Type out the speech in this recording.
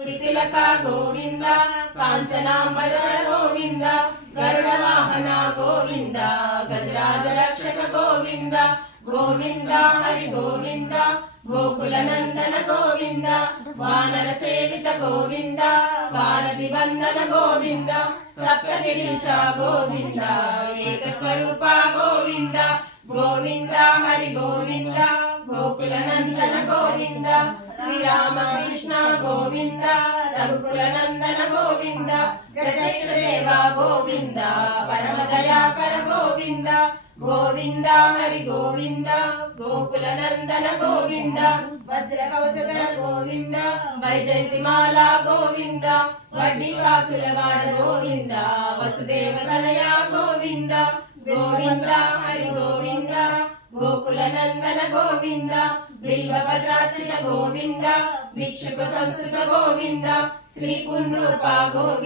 तिलक गोविंद कांचनांबर गोविंद गरुड़ वाहन गोविंद गजराज रक्षक गोविंद गोविंद हरि गोविंद गोकुल नंदन गोविंद वानर सेवित गोविंद वारधि वंदन गोविंद सप्तगिरीश गोविंद एक स्वरूप गोविंद गोविंद हरि गोविंद गोकुल नंदन गोविंद श्री राम कृष्ण गोविंद रघुकुल नंदन गोविंद प्रत्यक्ष देवा गोविंद परम दयाकर गोविंद गोविंद हरि गोविंद गोकुल नंदन गोविंद वज्र कवचधर गोविंद वैजयंतिमाला गोविंद वड्डी वासुलवाड गोविंद वसुदेव तनया गोविंद गोविंद हरि गोविंद गोकुल नंदन गोविंद बिल्वपत्रार्चित गोविंद भिक्षुक संस्कृत गोविंद श्री पुनरूप गोविंद।